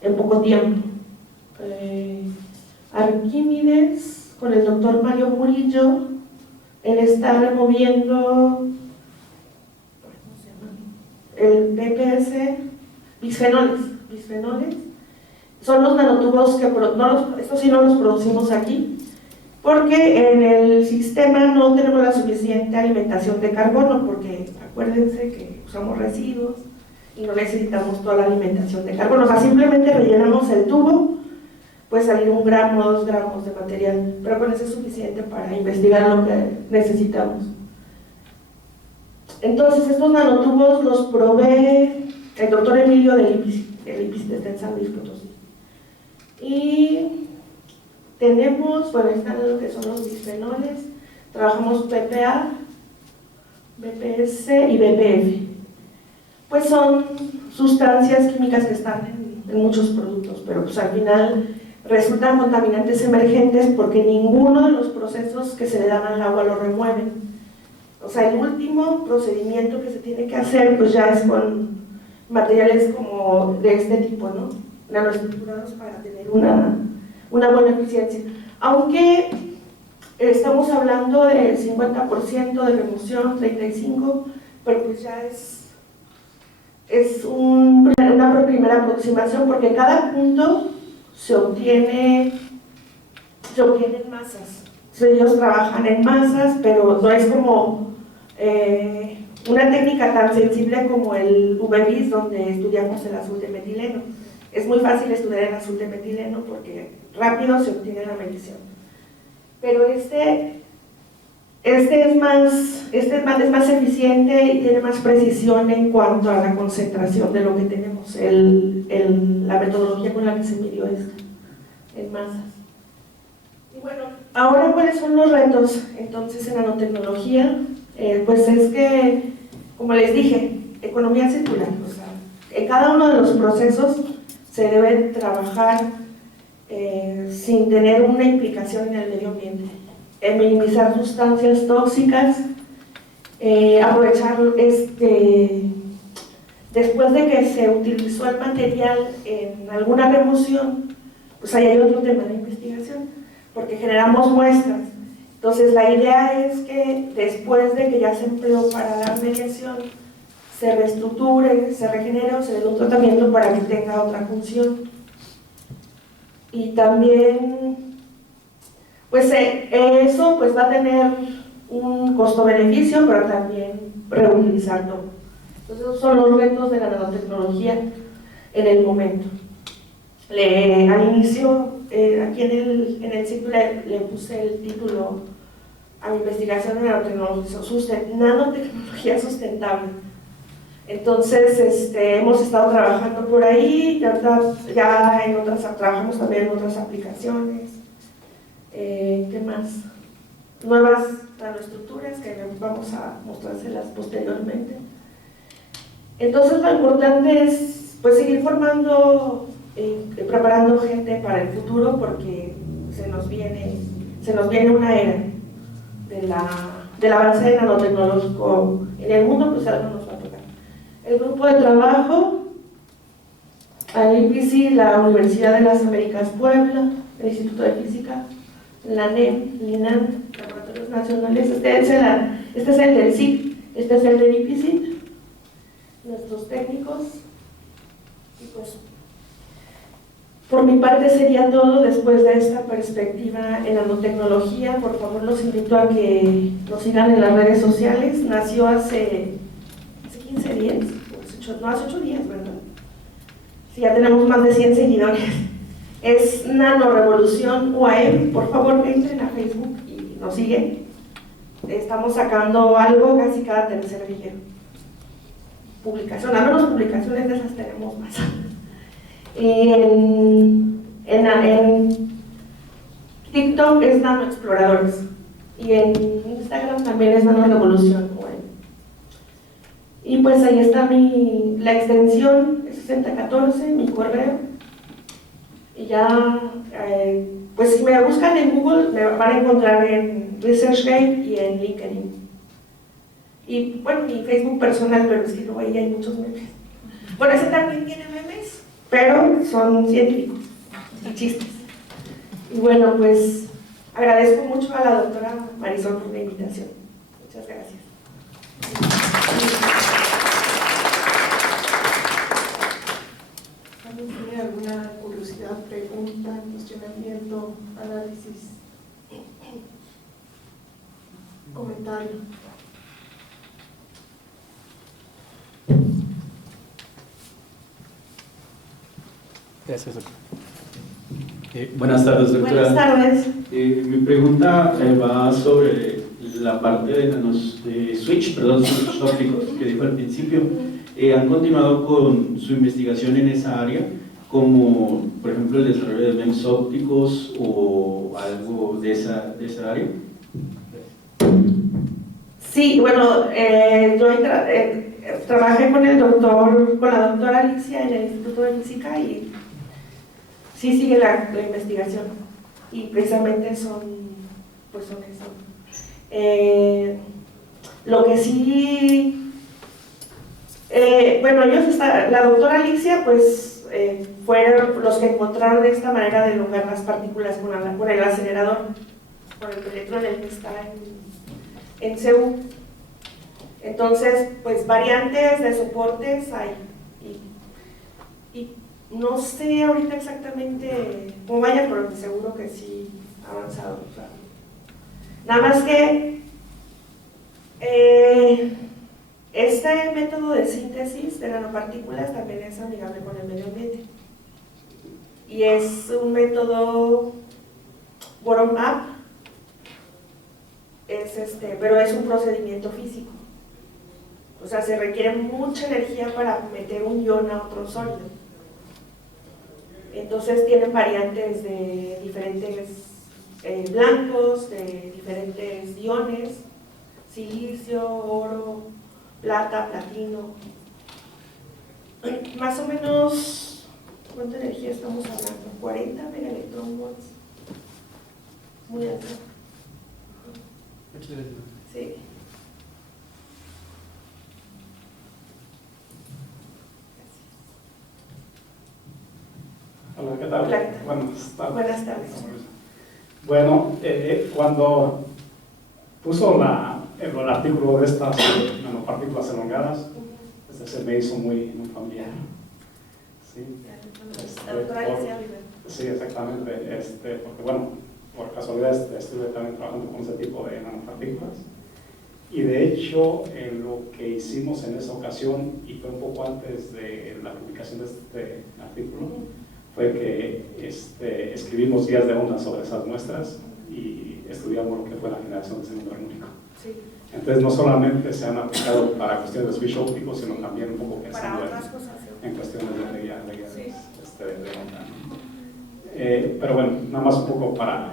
en poco tiempo. Arquímedes, con el doctor Mario Murillo, él está removiendo el BPS, bisfenoles. Son los nanotubos que estos sí no los producimos aquí, porque en el sistema no tenemos la suficiente alimentación de carbono, porque acuérdense que usamos residuos y no necesitamos toda la alimentación de carbono. O sea, simplemente rellenamos el tubo, puede salir 1 gramo o 2 gramos de material, pero con eso es suficiente para investigar lo que necesitamos. Entonces, estos nanotubos los provee el doctor Emilio del IPIS de San Luis Potosí. Y tenemos, bueno, están lo que son los bisfenoles, trabajamos BPA, BPS y BPF. Pues son sustancias químicas que están en muchos productos, pero pues al final resultan contaminantes emergentes porque ninguno de los procesos que se le dan al agua lo remueven. O sea, el último procedimiento que se tiene que hacer pues ya es con materiales como de este tipo, ¿no? Nanoestructurados para tener una buena eficiencia. Aunque estamos hablando del 50% de remoción, 35%, pero pues ya es una primera aproximación porque cada punto se obtienen masas. Ellos trabajan en masas, pero no es como una técnica tan sensible como el UV-Vis, donde estudiamos el azul de metileno. Es muy fácil estudiar el azul de metileno porque rápido se obtiene la medición. Pero este es más eficiente y tiene más precisión en cuanto a la concentración de lo que tenemos, la metodología con la que se midió esto en masas. Y bueno, ahora ¿cuáles son los retos entonces en nanotecnología? Pues es que, como les dije, economía circular, o sea, en cada uno de los procesos se debe trabajar sin tener una implicación en el medio ambiente. Minimizar sustancias tóxicas, aprovechar después de que se utilizó el material en alguna remoción, pues ahí hay otro tema de investigación, porque generamos muestras. Entonces la idea es que después de que ya se empleó para la mediación, se reestructure, se regenere o se le dé un tratamiento para que tenga otra función. Y también pues eso pues va a tener un costo-beneficio, pero también reutilizar todo. Entonces esos son los retos de la nanotecnología en el momento. Al inicio, aquí en el ciclo le puse el título a mi investigación de nanotecnología sustentable. Entonces hemos estado trabajando por ahí, trabajamos también en otras aplicaciones. ¿Qué más? Nuevas nanoestructuras que vamos a mostrárselas posteriormente. Entonces lo importante es pues seguir formando, preparando gente para el futuro, porque se nos viene una era del avance nanotecnológico en el mundo, pues algo nos va a tocar. El grupo de trabajo, al IPC, la Universidad de las Américas Puebla, el Instituto de Física, la NEM, LINAM, Laboratorios Nacionales, este es el del SIC, este es el del IPC, nuestros técnicos. Y pues, por mi parte sería todo después de esta perspectiva en nanotecnología. Por favor, los invito a que nos sigan en las redes sociales. Nació hace 15 días, hace 8 días, ¿verdad? Sí, ya tenemos más de 100 seguidores. Es Nanorevolución UAM. Por favor, entren a Facebook y nos siguen. Estamos sacando algo casi cada tercer día. Al menos publicaciones de esas tenemos más. En TikTok es Nanoexploradores y en Instagram también es Nanorevolución. Y pues ahí está la extensión, es 6014, mi correo. Y ya, pues si me buscan en Google, me van a encontrar en ResearchGate y en LinkedIn. Y bueno, mi Facebook personal, pero es que luego ahí hay muchos memes. Bueno, ese también tiene memes, pero son científicos y chistes. Y bueno, pues agradezco mucho a la doctora Marisol por la invitación. Muchas gracias. ¿Tiene alguna curiosidad, pregunta, cuestionamiento, análisis, comentario? Gracias, doctor. Buenas tardes, doctora. Buenas tardes. Mi pregunta va sobre la parte de switch ópticos que dijo al principio. ¿Han continuado con su investigación en esa área, como por ejemplo el desarrollo de MEMS ópticos o algo de esa área? Sí, bueno, yo trabajé con la doctora Alicia en el Instituto de Física y sí sigue la investigación y precisamente son eso. Lo que sí, bueno, la doctora Alicia, pues fueron los que encontraron esta manera de lograr las partículas con el acelerador, con el electrón en el que está en CU. Entonces, pues variantes de soportes hay. Y no sé ahorita exactamente cómo vaya, pero seguro que sí ha avanzado. O sea, nada más que este método de síntesis de nanopartículas también es amigable con el medio ambiente. Y es un método bottom-up, pero es un procedimiento físico. O sea, se requiere mucha energía para meter un ion a otro sólido. Entonces tienen variantes de diferentes blancos, de diferentes iones, silicio, oro, plata, platino. Más o menos, ¿cuánta energía estamos hablando? 40 megaelectronvolts. Muy alto. Sí. Hola, ¿qué tal? Hola. Buenas tardes. Buenas tardes. Bueno, cuando puso el artículo de estas nanopartículas elongadas, se me hizo muy familiar. Sí, La doctora Alicia Oliver. sí, exactamente. Porque bueno, por casualidad estuve también trabajando con ese tipo de nanopartículas. Y de hecho, lo que hicimos en esa ocasión, y fue un poco antes de la publicación de este artículo, fue que escribimos guías de onda sobre esas muestras y estudiamos lo que fue la generación de segundo armónico. Sí. Entonces no solamente se han aplicado para cuestiones de switch óptico, sino también un poco Para pensando otras cosas. en cuestiones de guías Sí. de onda. Pero bueno, nada más un poco para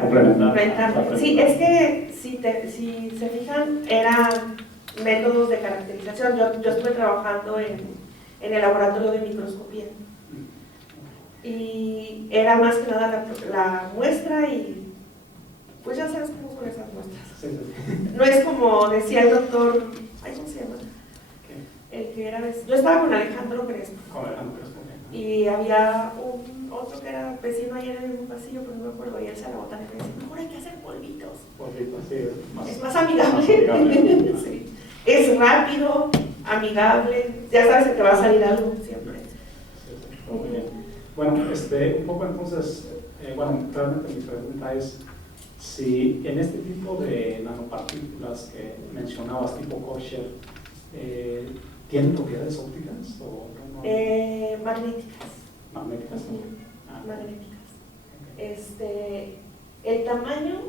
complementar. Sí, es que si se fijan, eran métodos de caracterización. Yo estuve trabajando en el laboratorio de microscopía. Y era más que nada la muestra y pues ya sabes cómo son esas muestras. Sí, sí. No es como decía el doctor, ¿cómo se llama? El que era, yo estaba con Alejandro Crespo. Con Alejandro Crespo. Y había otro que era vecino ayer en un pasillo, pero no me acuerdo, y él se la botaba y me decía, mejor hay que hacer polvitos. Polvitos, sí, Es más amigable. Sí. Es rápido, amigable, ya sabes que te va a salir algo siempre. Sí, muy bien. Bueno, un poco entonces, realmente mi pregunta es si en este tipo de nanopartículas que mencionabas, tipo Kocher, ¿tienen propiedades ópticas o no? Magnéticas. Magnéticas. Magnéticas. El tamaño,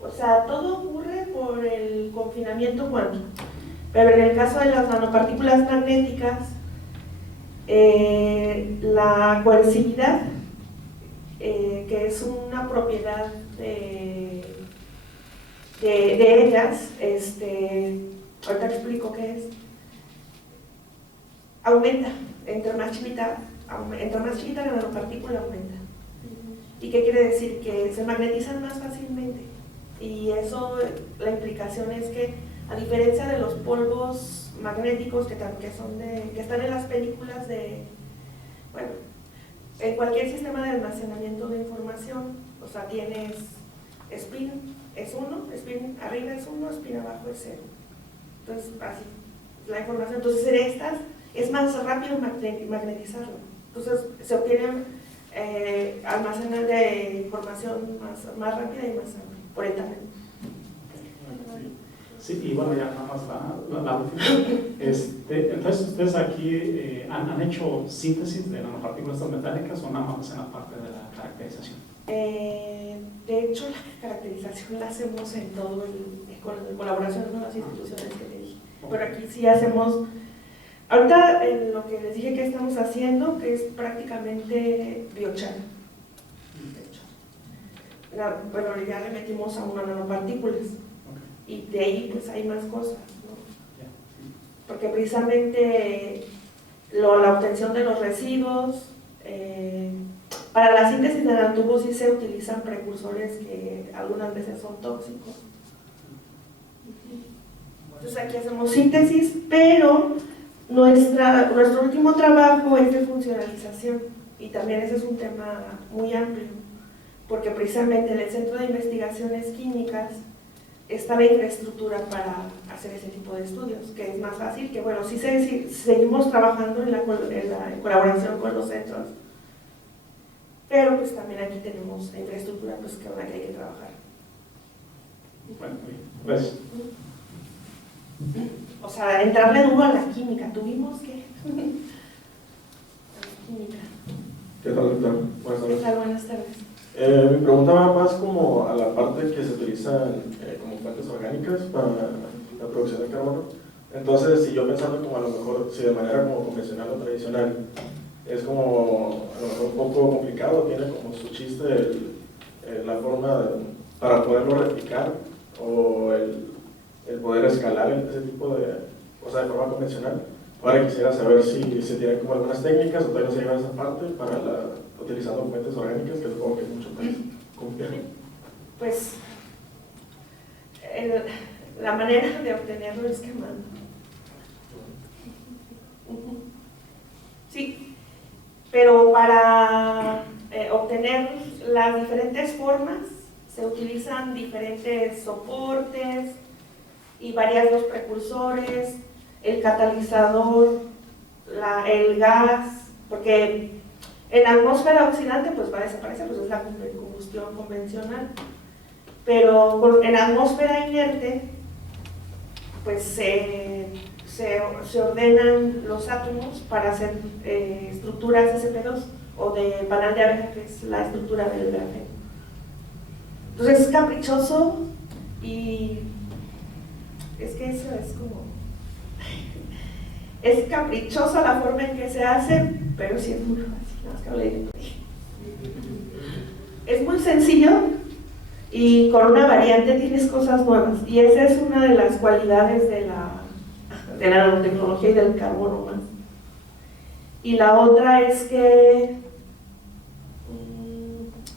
o sea, todo ocurre por el confinamiento cuántico, pero en el caso de las nanopartículas magnéticas, la coercividad, que es una propiedad de ellas, ahorita explico qué es, aumenta, entre más chiquita la nanopartícula aumenta. ¿Y qué quiere decir? Que se magnetizan más fácilmente. Y eso, la implicación es que, a diferencia de los polvos magnéticos que están en las películas en cualquier sistema de almacenamiento de información, o sea, tienes spin es 1, spin arriba es 1, spin abajo es 0. Entonces, así, la información. Entonces, en estas es más rápido magnetizarlo. Entonces, se obtiene almacenar de información más rápida y más amplia, por el tamaño. Sí, y bueno, ya nada más la última. Entonces, ¿ustedes aquí han hecho síntesis de nanopartículas metálicas o nada más en la parte de la caracterización? De hecho, la caracterización la hacemos en todo en colaboración con las instituciones que te dije. Pero aquí sí hacemos, ahorita en lo que les dije que estamos haciendo, que es prácticamente biochar. Bueno, ya le metimos a unas nanopartículas. Y de ahí pues hay más cosas, ¿no? Porque precisamente la obtención de los residuos, Para la síntesis de nanotubos sí se utilizan precursores que algunas veces son tóxicos. Entonces aquí hacemos síntesis, pero nuestro último trabajo es de funcionalización, y también ese es un tema muy amplio, porque precisamente en el Centro de Investigaciones Químicas está la infraestructura para hacer ese tipo de estudios, que es más fácil, que bueno, sí seguimos trabajando en colaboración con los centros, pero pues también aquí tenemos la infraestructura pues, con la que hay que trabajar. Bueno, pues, o sea, entrarle duro a la química, tuvimos que... química. ¿Qué tal, doctor? Buenas ¿Qué tardes. tal? Buenas tardes. Mi pregunta va más como a la parte que se utilizan como fuentes orgánicas para la producción de carbono. Entonces, si yo pensando como a lo mejor, si de manera como convencional o tradicional, es como a lo mejor un poco complicado, tiene como su chiste la forma para poderlo replicar o el poder escalar ese tipo de, o sea, de forma convencional. Ahora quisiera saber si se tienen como algunas técnicas o todavía no se lleva esa parte para utilizando fuentes orgánicas, que supongo que es mucho más complejo. Pues la manera de obtenerlo es quemando. Sí, pero para obtener las diferentes formas se utilizan diferentes soportes y varios precursores, el catalizador, el gas, porque en la atmósfera oxidante pues va a desaparecer, pues es la combustión convencional, pero en la atmósfera inerte pues se ordenan los átomos para hacer estructuras sp2 o de panal de abeja, que es la estructura del grafeno. Entonces es caprichoso y es que eso es como... Es caprichosa la forma en que se hace, pero sí es muy fácil, nada más que no le digo. Es muy sencillo y con una variante tienes cosas nuevas, y esa es una de las cualidades de la nanotecnología y del carbono más. Y la otra es que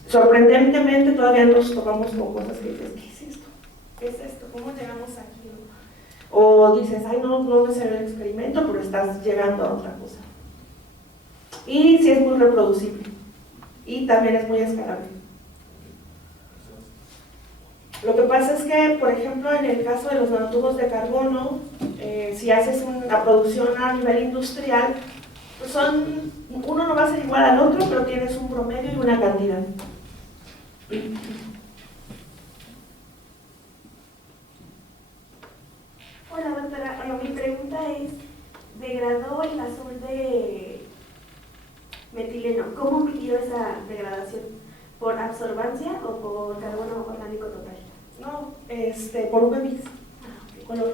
sorprendentemente todavía nos topamos con cosas que dices, ¿qué es esto? ¿Qué es esto? ¿Cómo llegamos aquí? O dices, ay, no me salió el experimento, pero estás llegando a otra cosa. Y sí es muy reproducible. Y también es muy escalable. Lo que pasa es que, por ejemplo, en el caso de los nanotubos de carbono, si haces una producción a nivel industrial, pues uno no va a ser igual al otro, pero tienes un promedio y una cantidad. Hola doctora, mi pregunta es, ¿degradó el azul de metileno? ¿Cómo midió esa degradación? ¿Por absorbancia o por carbono orgánico total? No, por UV-Vis. Color,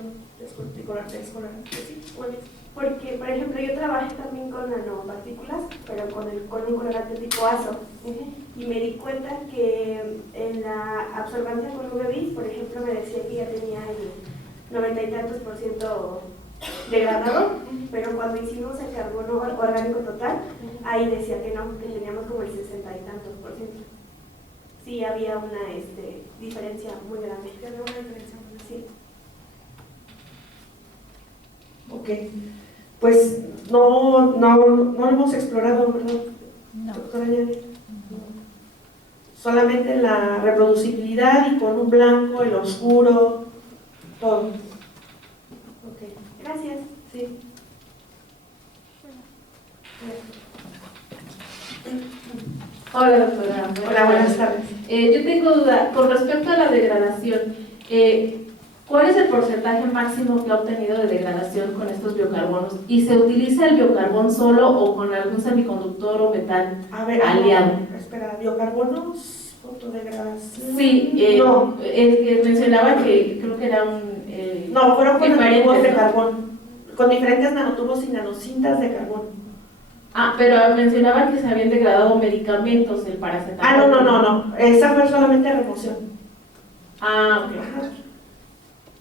Porque, por ejemplo, yo trabajé también con nanopartículas, pero con un colorante tipo ASO. Y me di cuenta que en la absorbancia con UV-Vis, por ejemplo, me decía que ya tenía el 90 y tantos % degradado, pero cuando hicimos el carbono orgánico total, ahí decía que no, que teníamos como el 60 y tantos %. Sí, había una diferencia muy grande. ¿Había una diferencia? Sí. Ok, pues no lo hemos explorado, ¿verdad? No. Doctora Yanni? No. Solamente la reproducibilidad y con un blanco, el oscuro, todo. Ok, Gracias. sí. Hola doctora. Hola, buenas tardes. Yo tengo duda con respecto a la degradación. ¿Cuál es el porcentaje máximo que ha obtenido de degradación con estos biocarbonos? ¿Y se utiliza el biocarbón solo o con algún semiconductor o metal A ver, aliado? Espera, biocarbonos, fotodegradación. Sí, no. el que mencionaba que creo que era un... No, fueron con diferentes, nanotubos de ¿no? carbón, con diferentes nanotubos y nanocintas de carbón. Ah, pero mencionaba que se habían degradado medicamentos, el paracetamol. No, esa fue solamente remoción. Ah, ok. Ajá.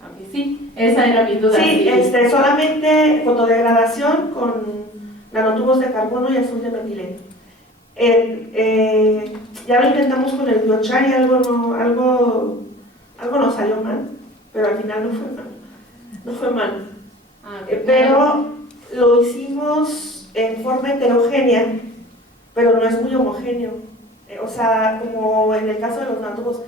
Ok, sí, esa era mi duda. Sí, solamente fotodegradación con nanotubos de carbono y azul de metileno. Ya lo intentamos con el biochar y algo nos salió mal, pero al final no fue mal. Pero lo hicimos en forma heterogénea, pero no es muy homogéneo. O sea, como en el caso de los nanotubos,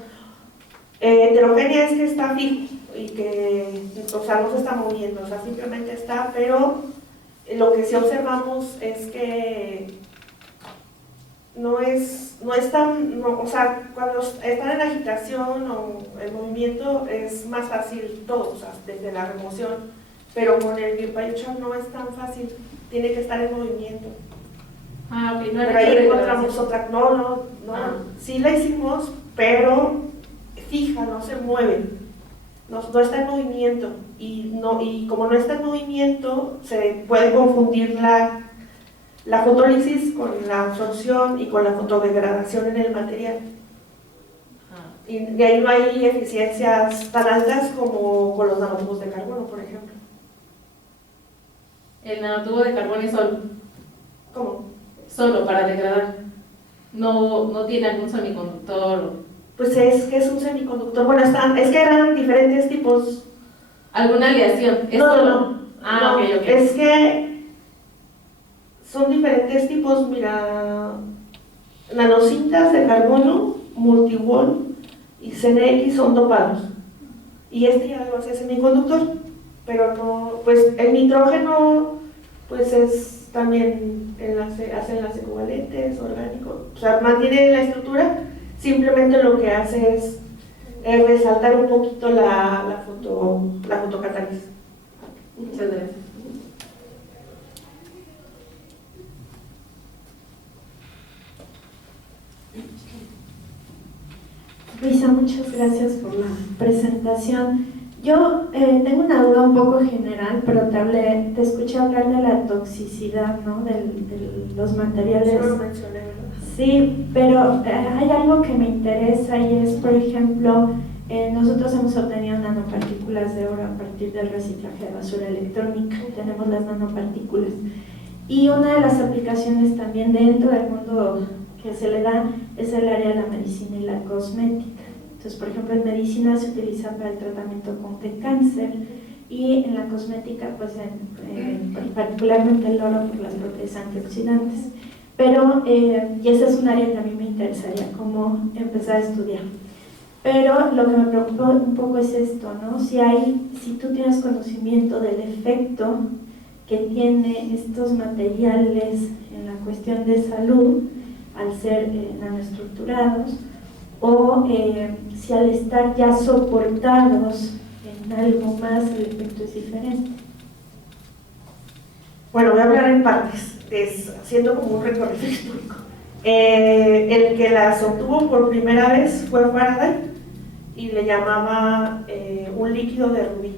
heterogénea es que está fijo y que, o sea, no se está moviendo, o sea, simplemente está, pero lo que sí observamos es que no es tan, o sea, cuando están en agitación o en movimiento es más fácil todo, o sea, desde la remoción, pero con el biochar no es tan fácil, tiene que estar en movimiento. Ok, no Pero ahí encontramos otra, no, sí la hicimos, pero fija, no se mueve, no está en movimiento, y como no está en movimiento, se puede confundir la fotólisis con la absorción y con la fotodegradación en el material. Y de ahí no hay eficiencias tan altas como con los nanotubos de carbono, por ejemplo. El nanotubo de carbono es solo. ¿Cómo? Solo para degradar. No tiene algún semiconductor. Pues es que es un semiconductor. Bueno, es que eran diferentes tipos. ¿Alguna aleación? ¿Es solo? No, ok. Es que son diferentes tipos. Mira, nanocintas de carbono, multiwall y CNX son dopados. Y este ya lo hace semiconductor. Pero no, pues el nitrógeno, pues es también hace enlace covalentes, orgánico, o sea, mantiene la estructura, simplemente lo que hace es resaltar un poquito la fotocatálisis. Muchas gracias. Luisa, muchas gracias por la presentación. Yo tengo una duda un poco general, pero te escuché hablar de la toxicidad, ¿no? De los materiales. Eso lo mencioné, ¿verdad? Sí, pero hay algo que me interesa y es, por ejemplo, nosotros hemos obtenido nanopartículas de oro a partir del reciclaje de basura electrónica. Tenemos las nanopartículas. Y una de las aplicaciones también dentro del mundo que se le da es el área de la medicina y la cosmética. Entonces, por ejemplo, en medicina se utiliza para el tratamiento de cáncer y en la cosmética, pues particularmente el oro por las propiedades antioxidantes. Pero, y esa es un área que a mí me interesaría cómo empezar a estudiar. Pero lo que me preocupa un poco es esto, ¿no? Si tú tienes conocimiento del efecto que tiene estos materiales en la cuestión de salud al ser nanoestructurados, o si al estar ya soportados en algo más el efecto es diferente. Bueno, voy a hablar en partes, haciendo como un recorrido histórico. El que las obtuvo por primera vez fue Faraday y le llamaba un líquido de rubí,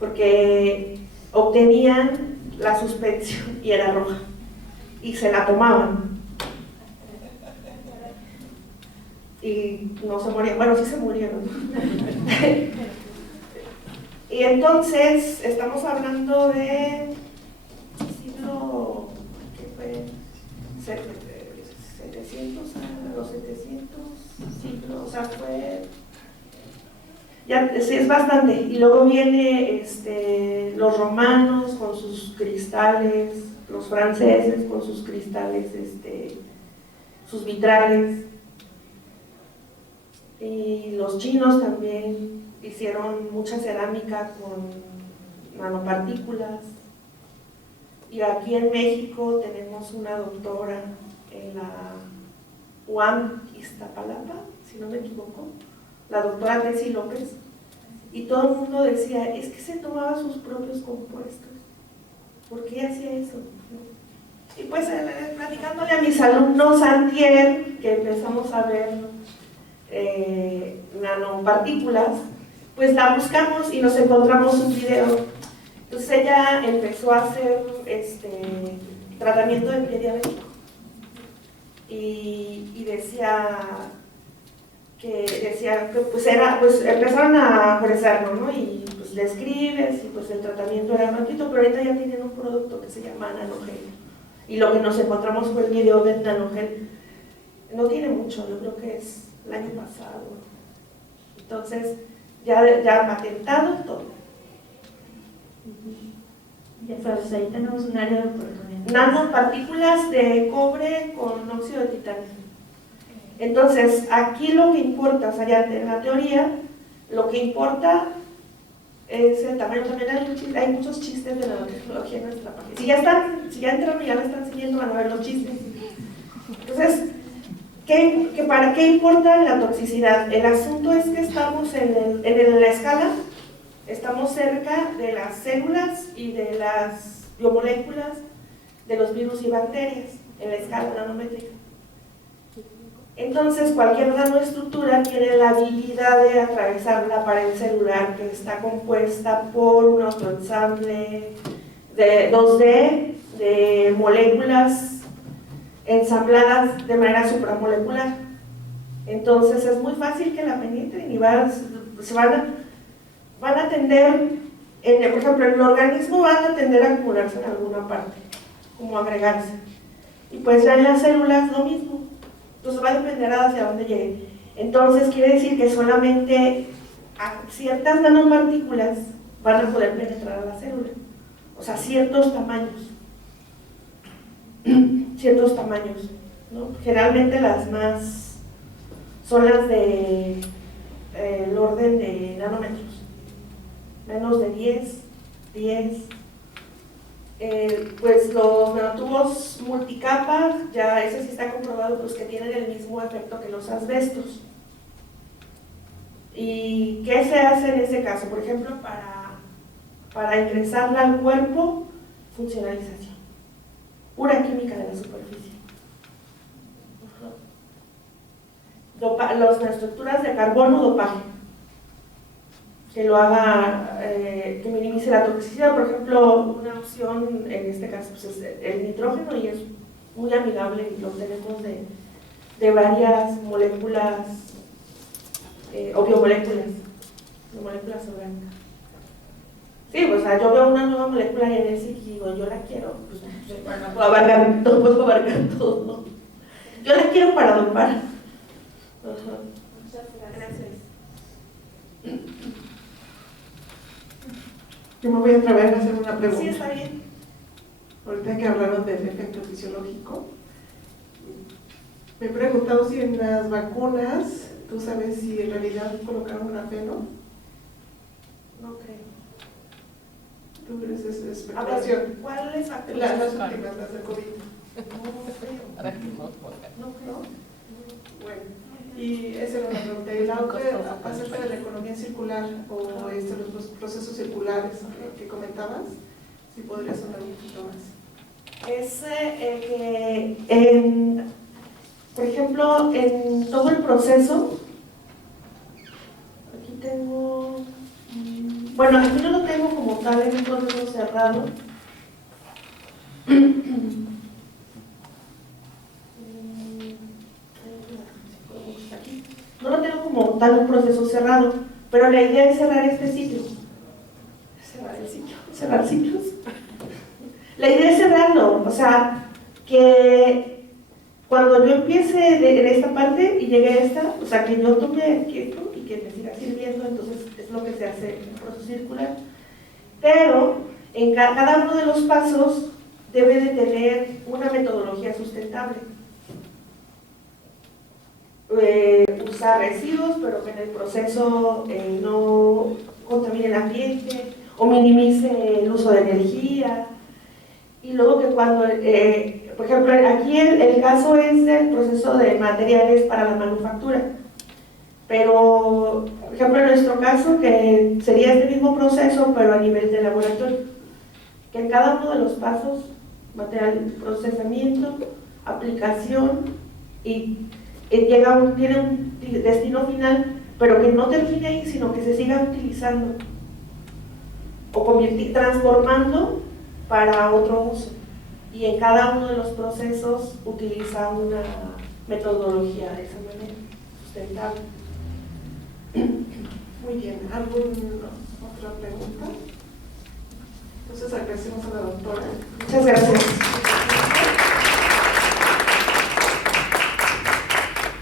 porque obtenían la suspensión y era roja, y se la tomaban. Y no se morían, bueno, sí se murieron. Y entonces estamos hablando de siglo, ¿qué fue? 700 a los 700 siglos, o sea, fue ya, sí, es bastante. Y luego viene los romanos con sus cristales, los franceses con sus cristales, sus vitrales. Y los chinos también hicieron mucha cerámica con nanopartículas. Y aquí en México tenemos una doctora en la UAM Iztapalapa, si no me equivoco, la doctora Tessie López, y todo el mundo decía, es que se tomaba sus propios compuestos. ¿Por qué hacía eso? Y pues platicándole a mis alumnos antier, que empezamos a ver nanopartículas, pues la buscamos y nos encontramos un video. Entonces ella empezó a hacer tratamiento de pie diabético y decía que pues empezaron a ofrecerlo, ¿no? Y pues le escribes y pues el tratamiento era gratuito, pero ahorita ya tienen un producto que se llama Nanogel Y lo que nos encontramos fue el video del nanogel. No tiene mucho, yo creo que es el año pasado. Entonces, ya patentado todo. Ya sabes, ahí tenemos un área de oportunidad. Nanopartículas de cobre con óxido de titanio. Entonces, aquí lo que importa, o sea, ya en la teoría, lo que importa es el tamaño. También hay muchos chistes de nanotecnología en nuestra página. Si ya entraron y ya la están siguiendo, van a ver los chistes. Entonces, ¿para qué importa la toxicidad? El asunto es que estamos en la escala, estamos cerca de las células y de las biomoléculas de los virus y bacterias, en la escala nanométrica. Entonces, cualquier nanoestructura tiene la habilidad de atravesar la pared celular, que está compuesta por un autoensamble de 2D de moléculas ensambladas de manera supramolecular. Entonces, es muy fácil que la penetren y van a tender, por ejemplo, en el organismo van a tender a acumularse en alguna parte, como agregarse. Y pues ya en las células lo mismo. Entonces va a depender hacia dónde llegue. Entonces quiere decir que solamente a ciertas nanopartículas van a poder penetrar a la célula. O sea, ciertos tamaños. Ciertos tamaños, ¿no? Generalmente las más son las de el orden de nanómetros. Menos de 10. Pues los nanotubos multicapa, ya ese sí está comprobado, pues que tienen el mismo efecto que los asbestos. ¿Y qué se hace en ese caso? Por ejemplo, para ingresarla al cuerpo, funcionalización, pura química de la superficie. Las estructuras de carbono, dopaje, que lo haga, que minimice la toxicidad. Por ejemplo, una opción en este caso pues es el nitrógeno, y es muy amigable y lo tenemos de varias moléculas o biomoléculas, de moléculas orgánicas. Sí, o sea, yo veo una nueva molécula genética y digo, yo la quiero, pues no puedo abarcar todo. Yo la quiero para dopar. Muchas gracias. Yo me voy a atrever a hacer una pregunta. Sí, está bien. Ahorita que hablaron del efecto fisiológico, me he preguntado si en las vacunas, ¿tú sabes si en realidad colocaron grafeno? No creo. ¿Tú crees esa A ver, especulación? ¿cuál es la Las últimas, las de COVID. No creo. Bueno, y esa era una pregunta. Y la otra, acerca de la economía circular o los procesos circulares que comentabas, si podrías hablar un poquito más. Es que, por ejemplo, en todo el proceso, aquí tengo, bueno, aquí no lo tengo como tal en un proceso cerrado. No lo tengo como tal un proceso cerrado, pero la idea es cerrar este ciclo. Cerrar ciclos. La idea es cerrarlo, o sea, que cuando yo empiece en esta parte y llegue a esta, o sea, que yo tome quieto y que me siga sirviendo, entonces es lo que se hace en el proceso circular. Pero en cada uno de los pasos debe de tener una metodología sustentable. Usar residuos, pero que en el proceso no contamine el ambiente o minimice el uso de energía. Y luego que cuando, por ejemplo, aquí el caso es el proceso de materiales para la manufactura, pero, por ejemplo, en nuestro caso, que sería este mismo proceso, pero a nivel de laboratorio, que en cada uno de los pasos, material, procesamiento, aplicación, y tiene un destino final, pero que no termine ahí, sino que se siga utilizando o transformando para otro uso. Y en cada uno de los procesos utiliza una metodología de esa manera, sustentable. Muy bien, ¿alguna otra pregunta? Entonces agradecemos a la doctora. Muchas gracias.